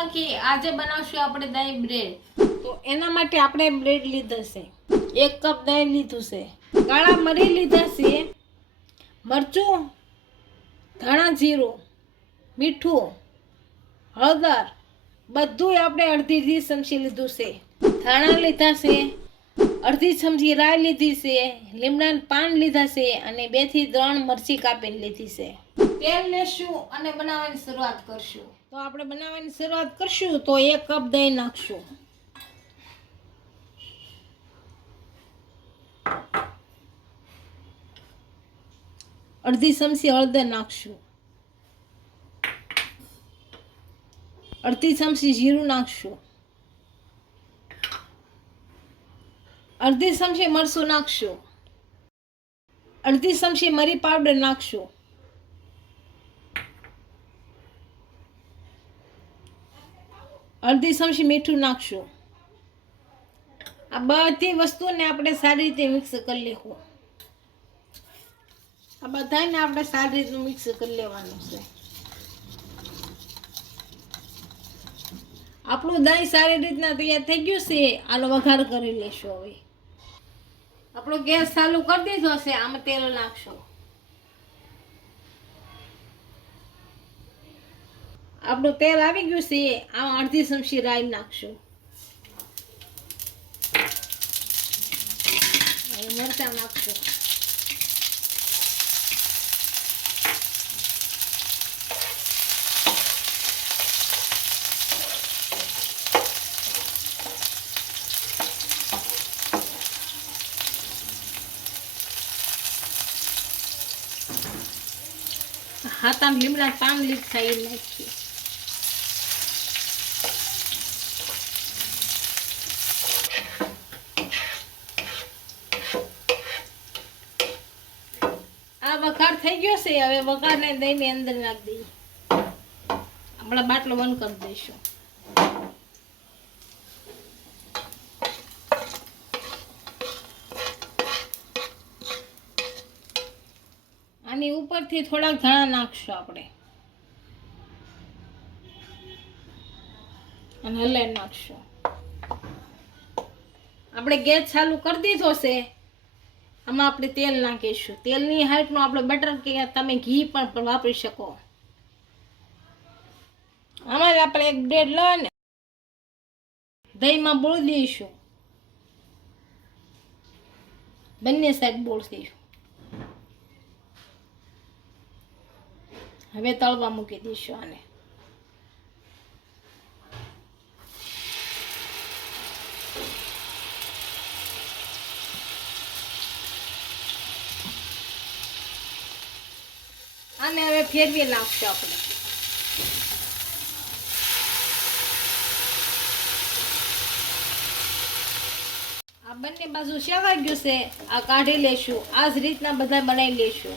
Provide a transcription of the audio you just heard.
રાખીએ આજે બનાવશું આપણે દહીં બ્રેડ તો એના માટે આપણે બ્રેડ લીધા છે. એક કપ દહીં લીધું છે. કાળા મરી લીધા છે. મરચું ધાણા જીરું મીઠું હળદર બધું આપણે અડધી અડધી ચમચી લીધું છે. ધાણા લીધા છે. અડધી ચમચી રાઈ લીધી છે. લીમડાના પાન લીધા છે અને બેથી ત્રણ મરચી કાપીને લીધી છે. તેલ લેશું અને બનાવવાની શરૂઆત કરશું. તો આપણે બનાવવાની શરૂઆત કરશું, તો એક કપ દહીં નાખશું. અડધી ચમચી હળદર નાખશું. અડધી ચમચી જીરું નાખશું. અડધી ચમચી મરચું નાખશું. અડધી ચમચી મરી પાવડર નાખશું. અડધી ચમચી મીઠું નાખશું. આ બધી વસ્તુને આપણે સારી રીતે મિક્સ કરી લેવું. આ બધાને આપણે સારી રીતનું મિક્સ કરી લેવાનું છે. આપણું દહીં સારી રીતના તૈયાર થઈ ગયું છે. આનો વઘાર કરી લેશું હવે. આપણો ગેસ ચાલુ કરી દીધો છે. આમાં તેલ નાખશું. આપણું તેલ આવી ગયું છે, આમાં અડધી ચમચી રાઈ નાખશું. મરચાં નાખશું. હાથામાં લીમડા પાન થાય એ નાખીએ આ વઘાર થઈ ગયો છે, હવે વઘારને દઈને અંદર નાખી દઈએ. આપણા બાટલો બંધ કરી દઈશું. આની ઉપરથી થોડાક ધાણા નાખશું આપણે. અને હલાઈ નાખશું. આપણે ગેસ ચાલુ કરી દીધો છે. આમાં આપણે તેલ નાખીશું. તેલની હાઈટનું આપણે બટર કે તમે ઘી પણ વાપરી શકો. આમાં આપણે એક બ્રેડ લો ને દહીંમાં બોળી દઈશું. બંને સાઈડ બોળીશું હવે તળવા મૂકી દઈશું આને. આને હવે ફેરવી નાખશું આપણે. આ બંને બાજુ શેવાઈ ગયું છે, આ કાઢી લેશું. આ જ રીતના બધા બનાવી લેશું.